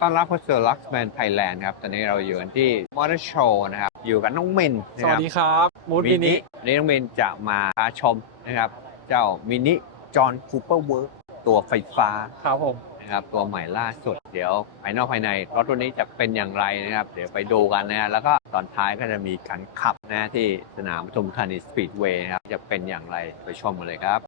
ต้อนรับเข้าสู่ Luxman Thailand ครับ ตอนนี้เราอยู่กันที่มอเตอร์โชว์นะครับ อยู่กับน้องมินสวัสดีครับมูดมินิวันนี้น้องมินจะมาพาชมนะครับ เจ้ามินิจอห์นคูเปอร์เวิร์ตัวไฟฟ้าครับผม นะครับ ตัวใหม่ล่าสุด เดี๋ยวภายนอกภายในรถตัวนี้จะเป็นอย่างไรนะครับ เดี๋ยวไปดูกันนะฮะแล้วก็ตอนท้ายก็จะมีการขับนะที่สนามปทุมธานีสปีดเวย์นะครับ จะเป็นอย่างไรไปชมกันเลยครับ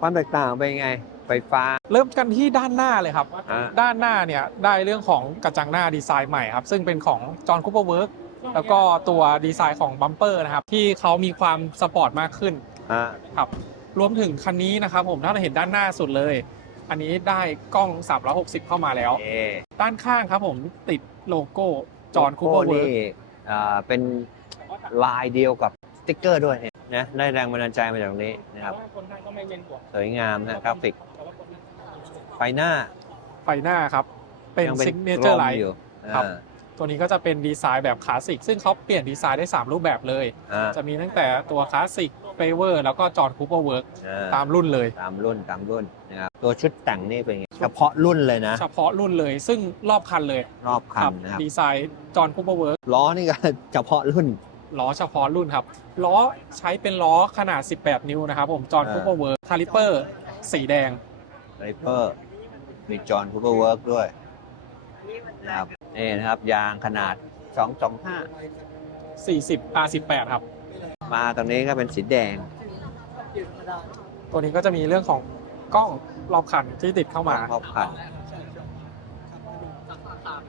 ความแตกต่างเป็นไง ไฟฟ้า เริ่มกันที่ด้านหน้าเลยครับ อ่า ด้านหน้าเนี่ยได้เรื่องของกระจังหน้าดีไซน์ใหม่ครับ ซึ่งเป็นของจอห์นคูเปอร์เวิร์กแล้วก็ตัวดีไซน์ของบัมเปอร์นะครับ ที่เขามีความสปอร์ตมากขึ้น อ่า ครับรวมถึงคันนี้นะครับผมถ้าเราเห็นด้านหน้าสุดเลย อันนี้ได้กล้อง 360 เข้ามาแล้ว เอ๊ะด้านข้างครับผมติดโลโก้จอห์นคูเปอร์เวิร์กโนี่อ่าเป็นลายเดียวกับส ติ๊กเกอร์ด้วยเนี่ยนะได้แรงบันดาลใจมาจากตรงนี้นะครับคนไทยก็ไม่เป็นห่วงสวยงามนะกราฟิกไฟหน้าไฟหน้าครับ เป็นยังซิกเนเจอร์ไลกมท์อยู่ครับอ่าตัวนี้ก็จะเป็นดีไซน์แบบคลาสสิก ซึ่งเขาเปลี่ยนดีไซน์ได้ 3 รูปแบบเลยอ่าจะมีตั้งแต่ตัวคลาสสิกเฟเวอร์แล้วก็จอห์นคูเปอร์เวิร์กอ่าตามรุ่นเลย ตามรุ่นตามรุ่นนะครับตัวชุดแต่งนี่เป็นไง เฉพาะรุ่นเลยนะ เฉพาะรุ่นเลย ซึ่งรอบคันเลย รอบคันนะครับ ดีไซน์จอห์นคูเปอร์เวิร์กล้อนี่ก็เฉพาะรุ่น ล้อเฉพาะรุ่นครับ ล้อใช้เป็นล้อขนาด 18 นิ้วนะครับผมจอห์นอ่าคูเปอร์เวิร์กคาลิเปอร์สีแดงไรเปอร์มีจอห์นคูเปอร์เวิร์กด้วยนะครับนี่นะครับ ยางขนาด225 40 R18 ครับมาตรงนี้ก็เป็นสีแดงตัวนี้ก็จะมีเรื่องของกล้องรอบคันที่ติดเข้ามา ครอบคัน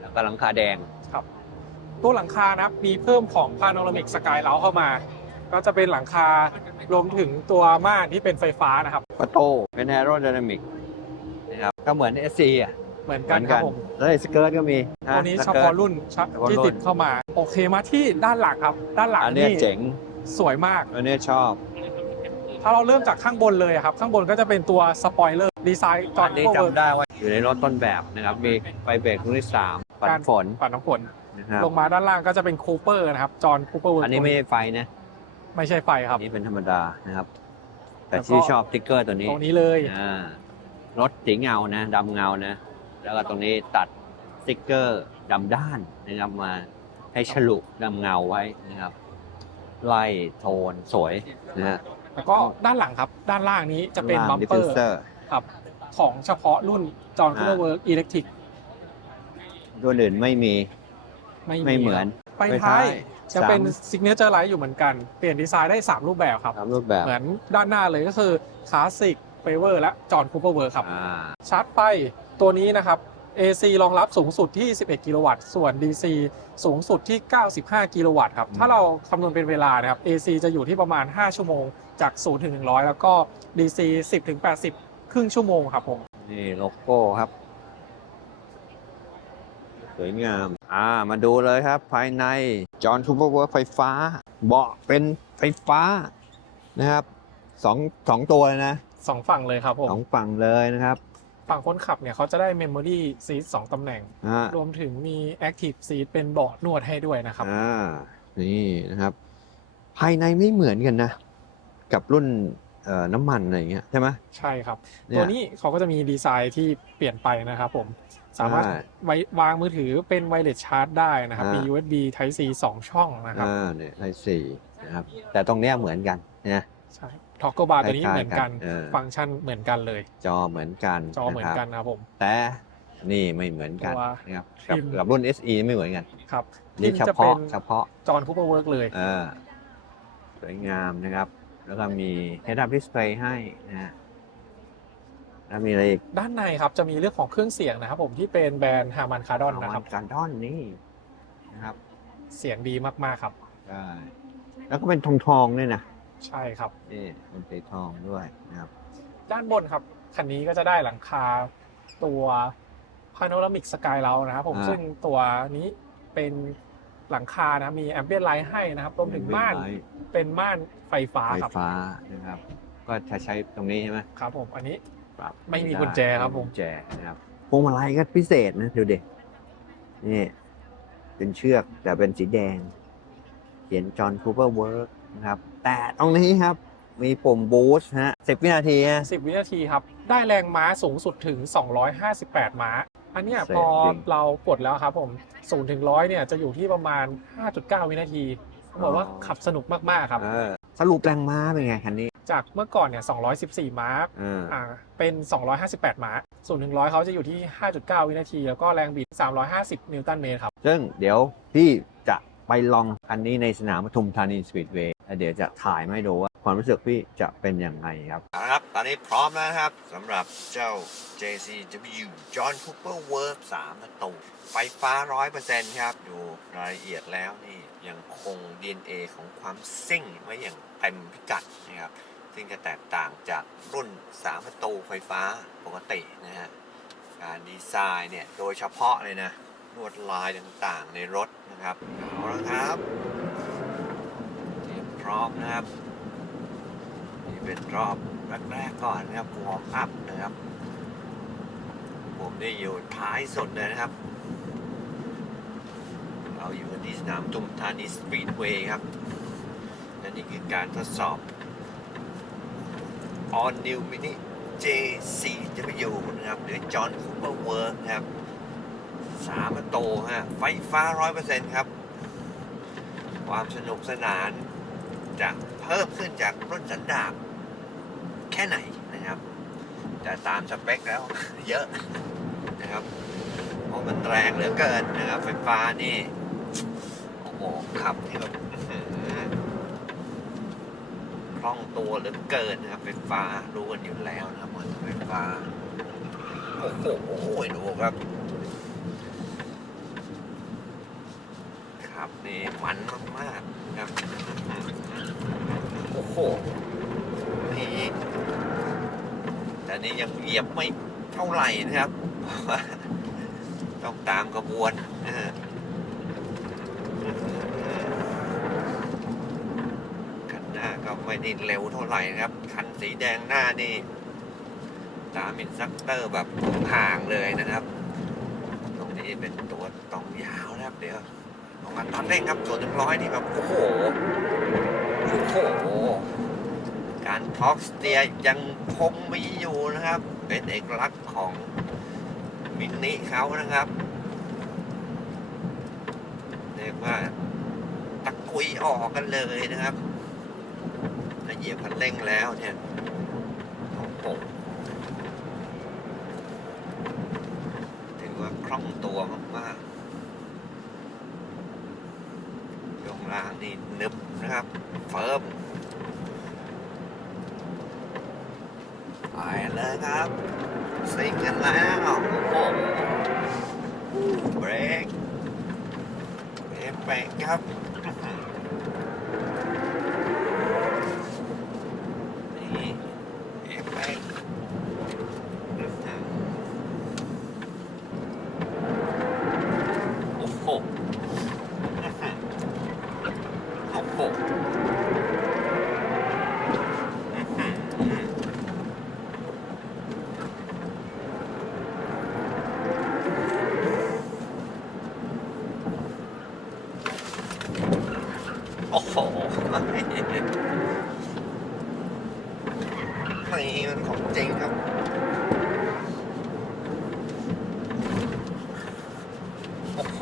แล้วก็หลังคาแดงครับ ตัวหลังคานะครับมีเพิ่มของพาโนรามิกสกายเลาเข้ามา ก็จะเป็นหลังคารวมถึงตัวม่านที่เป็นไฟฟ้านะครับ ประตูเป็นแอโร d y นามิกนะครับก็เหมือน SC อะเหมือนเหกัมืนอนคกัรับนผมแล้วไอ้สเกิร์ตก็มีะตัวนี้สเฉกิร์พาะตรุ่นเฉพาะที่รุ่นติดเข้ามา โอเคมาที่ด้านหลังครับ ด้านหลังอันเนี้ยนี่เจ๋งสวยมากอันเนี้ยชอบ ถ้าเราเริ่มจากข้างบนเลยครับ ข้างบนก็จะเป็นตัวสปอยเลอร์ดีไซน์จออัห์นนนี้คูเปอร์เวิร์จำได้ว่าอยู่ในรถต้นแบบนะครับมีไฟเบรกรุ่นที่สามปัดฝนปัดน้ำฝน นะครับลงมาด้านล่างก็จะเป็นคูเปอร์นะครับ จอห์นคูเปอร์เวิร์อันนี้ไม่ใช่ไฟนะไม่ใช่ไฟครับ อันนี้เป็นธรรมดานะครับ แต่แล้วก็ที่ชอบสติ๊กเกอร์ตัวนี้ตรงนี้เลยอ่ารถสีเงานะดำเงานะ แล้วก็ตรงนี้ตัดสติ๊กเกอร์ดำด้านนะครับมาให้ฉลุดำเงาไว้นะครับ ไล่โทนสวยนะฮะแล้วก็ด้านหลังครับ ด้านล่างนี้จะเป็นบัมดิฟเปอฟิวร์เซอร์ครับของเฉพาะรุ่นจอห์นคูเปอร์เวิร์กอิเล็กทริกตัวอื่นไม่มี ไม่เหมือน ไฟท้ายจะเป็นสามซิกเนเจอร์ไลท์อยู่เหมือนกัน เปลี่ยนดีไซน์ได้ 3 รูปแบบครับตามรูปแบบ เหมือนด้านหน้าเลยก็คือคลาสสิกเฟเวอร์และจอห์นคูเปอร์เวิร์ครับอ่าชาร์จไฟตัวนี้นะครับ AC รองรับสูงสุดที่ 11 กิโลวัตต์ ส่วน DC สูงสุดที่ 95 กิโลวัตต์ครับ ถ้าเราคำนวณเป็นเวลานะครับ AC จะอยู่ที่ประมาณ 5 ชั่วโมง จาก 0 ถึง 100 แล้วก็ DC 10 ถึง 80 ครึ่งชั่วโมงครับผม นี่โลโก้ครับ สวยงาม อ่า มาดูเลยครับ ภายในจอห์นทูเปอร์เวิร์ไฟฟ้า เบาะเป็นไฟฟ้านะครับสองสองตัวเลยนะสองฝั่งเลยครับผมสองฝั่งเลยนะครับ ฝั่งคนขับเนี่ยเขาจะได้ Memory Seat 2ตำแหน่ง อ่ารวมถึงมี Active Seat เป็นเบาะนวดให้ด้วยนะครับ อ่า นี่นะครับ ภายในไม่เหมือนกันนะ กับรุ่นเอ่อน้ำมันอะไรอย่างเงี้ยใช่ไหม ใช่ครับเยตัวนี้เขาก็จะมีดีไซน์ที่เปลี่ยนไปนะครับผม สามารถใช่ไว้วางมือถือเป็นไวเลสชาร์จได้นะครับอ่ามีมี USB Type C 2 ช่องนะครับอ่าเนี่ยไทยสี่นะครับ แต่ตรงเนี้ยเหมือนกันนะใช่ท็อกเกอร์บาร์ตัวนี้คล้ายๆเหมือนกันกันเออฟังก์ชันเหมือนกันเลย จอเหมือนกัน จอเหมือนกัะนครับนะครับผม แต่นี่ไม่เหมือนกันตัวนะครับกับพิมพ์กับรุ่น SE ไม่เหมือนกัน ครับ นี่เฉจะพาะเป็นเฉพาะจอห์นคูเปอร์เวิร์กเลยเออสวยงามนะครับ แล้วก็มี Head Up Display ให้นะฮะ แล้วมีอะไรอีกด้านในครับจะมีเรื่องของเครื่องเสียงนะครับผมที่เป็นแบรนด์ฮามันคาร์ดอนนะครับการดอนนี่นะครับเสียงดีมากๆครับ ใช่แล้วก็เป็นทองทองๆด้วยนะใช่ครับ นี่เป็นสีทองด้วยนะครับ ด้านบนครับคันนี้ก็จะได้หลังคาตัวพาโนรามิกสกายเลานะครับผมอ่า ซึ่งตัวนี้เป็นหลังคานะมีแอมเบียนไลท์ให้นะครับรวมถึงม่านไฟเป็นม่านไฟฟ้าไฟครับฟ้านะครับ ก็จะใช้ตรงนี้ใช่ไหมครับผมอันนี้ ปรับไม่มีด้กุญแจครับผมไกุญแจนะครับพวงมาลัยก็พิเศษนะดูเด็นี่เป็นเชือกแต่เป็นสีแดง เขียนจอห์นคูเปอร์เวิร์กนะครับ แต่ตรงนี้ครับมีปุ่มบูสต์ฮะ10วินาทีฮะ 10 วินาทีครับ ได้แรงม้าสูงสุดถึง 258 ม้า อันเนี้ยเสร็จพอจริง เรากดแล้วครับผมศูนย์ถึงร้อยเนี่ยจะอยู่ที่ประมาณ 5.9 วินาทีบอกว่าขับสนุกมาก ๆ ครับ เออสรุปแรงม้าเป็นไงคันนี้ จากเมื่อก่อนเนี่ย214 ม้าเอออ่าเป็น 258 ม้าศูนย์ถึงร้อยเขาจะอยู่ที่ 5.9 วินาที แล้วก็แรงบิด 350 นิวตันเมตรครับ ซึ่งเดี๋ยวพี่จะไปลองคันนี้ในสนามปทุมธานีสปีดเวย์แล้วเดี๋ยวจะถ่ายมาให้ดูว่าความรู้สึกพี่จะเป็นยังไงครับครับ ตอนนี้พร้อมแล้วนะครับสำหรับเจ้า JCW John Cooper Work 3ประตูไฟฟ้า 100%ครับ ดูรายละเอียดแล้วนี่ยังคง DNA ของความซิ่งไว้อย่างเต็มพิกัดนะครับ ซึ่งจะแตกต่างจากรุ่น3ประตูไฟฟ้าปกตินะฮะการดีไซน์เนี่ยโดยเฉพาะเลยนะลวดลายต่างๆในรถนะครับเอาละครับเตรียมพร้อมนะครับนี่เป็นรอบแรกๆก่อนนะครับวอร์มอัพนะครับ ผมได้อยู่ท้ายสุดเลยนะครับเราอยู่ที่สนามตุมธานีสปีดเวย์ครับและนี่คือการทดสอบ All New Mini JCW นะครับ หรือ John Cooper Work นะครับสามประตูฮะ ไฟฟ้า 100%ครับ ความสนุกสนานจะเพิ่มขึ้นจากรุ่นสันดาปแค่ไหนนะครับแต่ตามสเปคแล้วเยอะนะครับ เพราะมันแรงเหลือเกินนะครับ ไฟฟ้านี่ โอ้โหขับที่แบบอื้อหือค ล่องตัวหลือเกินนะครับไฟฟ้ารู้กันอยู่แล้วนะครับมอเตอร์ไฟฟ้าโอ้โหดูครับ ครับนี่มันมากๆครับโอ้โหนี่แต่นี่ยังเหยียบไม่เท่าไหร่นะครับ ต้องตามกระบวนนะฮะคันหน้าก็ ไม่ได้เร็วเท่าไหร่นะครับ คันสีแดงหน้านี่ตามินสตรัคเตอร์แบบห่างเลยนะครับ ตรงนี้เป็นตัวตองยาวนะครับเดี๋ยวลงมาตอนเร่งครับส่วนถึงร้อยนี่แบบโอ้โหโอ้โห การท็อกสเตียยังคงมีอยู่นะครับ เป็นเอกลักษณ์ของมินิเขานะครับเรียกว่าตะกุยออกกันเลยนะครับ ถ้าเหยียบคันเร่งแล้วเนี่ยโอ้โหถือว่าคล่องตัวมากๆช่วงล่างนี่นึบนะครับ เฟิร์มไปเลยครับซิงกันแล้วโอ้โหเบรกเบรกเบรกครับอื้อหือนี่เบรกเบรกอื้อหือโอ้โหอื้อหือโอ้โหอื้อหือ โอ้โห นี่ มันของเจริงครับ โอ้โห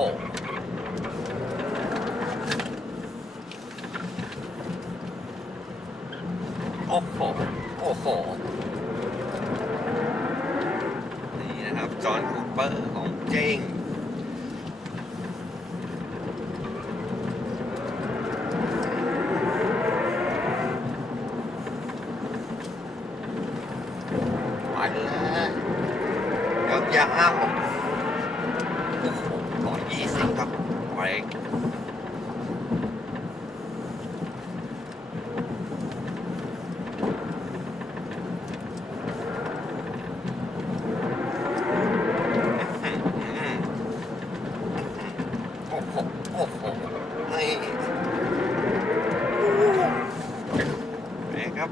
โอ้โห โอ้โห นี่นะครับ จอห์นคูเปอร์ของจริง ไปเลยยาวๆโอ้โหร้อยยี่สิบครับเบรกโอ้โห โอ้โห นี่เบรกครับ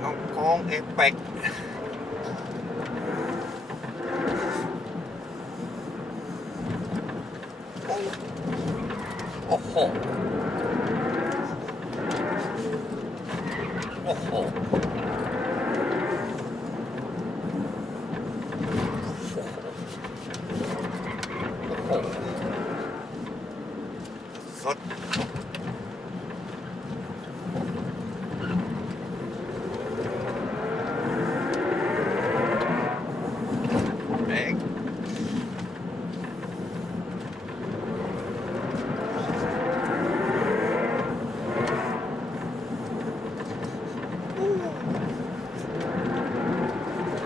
เอาโค้งเอฟเฟกต์โอ้โอ้โห โอ้โหสดเอก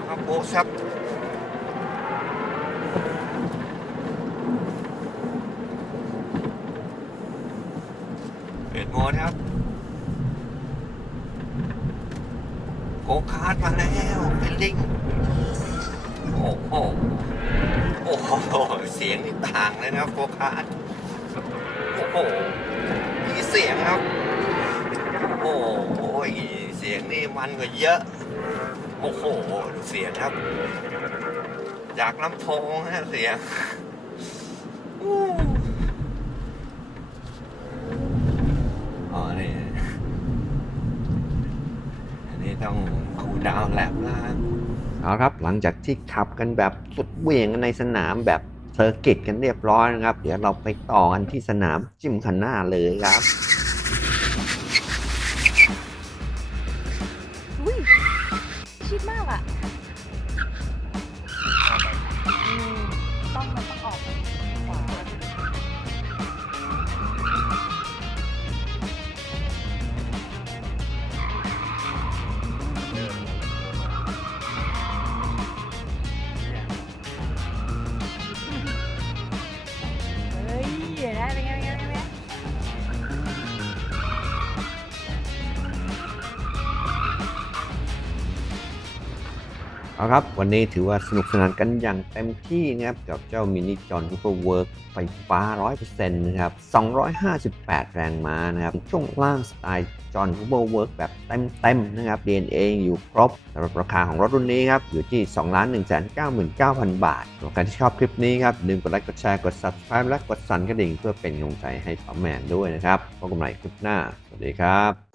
ครับโอ้แซ่บ เปลี่ยนโมดครับโกคาร์ดมาแล้วเป็นลิงโอ้โหโอ้โหเสียงนี่ต่างเลยนะครับโกคาร์ดโอ้โหมีเสียงครับโอ้โหเสียงนี่มันกว่าเยอะ โอ้โหดูเสียงครับ จากลำโพงฮะเสียงอู้อ๋อนี่ อันนี้ ต้องคูลดาวน์แลบนะฮะเอาครับหลังจากที่ขับกันแบบสุดเหวี่ยงกันในสนามแบบเซอร์กิตกันเรียบร้อยนะครับ เดี๋ยวเราไปต่อกันที่สนามจิมคันหน้าเลยครับ เอาครับ วันนี้ถือว่าสนุกสนานกันอย่างเต็มที่นะครับ กับเจ้ามินิจอนซูเปอร์เวิร์กไฟฟ้า 100%นะครับ 258 แรงม้านะครับ ช่วงล่างสไตล์จอนซูเปอร์เวิร์กแบบเต็มๆนะครับ DNA อยู่ครบสำหรับราคาของรถรุ่นนี้ครับ อยู่ที่ 2 1 9 9 9 0 0 บาทสำหรับใครที่ชอบคลิปนี้ครับลืมกดไลค์กดแชร์กด subscribe และกดสั่นกระดิ่งเพื่อเป็นกำลังใจให้ป๋าแมนด้วยนะครับพบกันใหม่คลิปหน้า สวัสดีครับ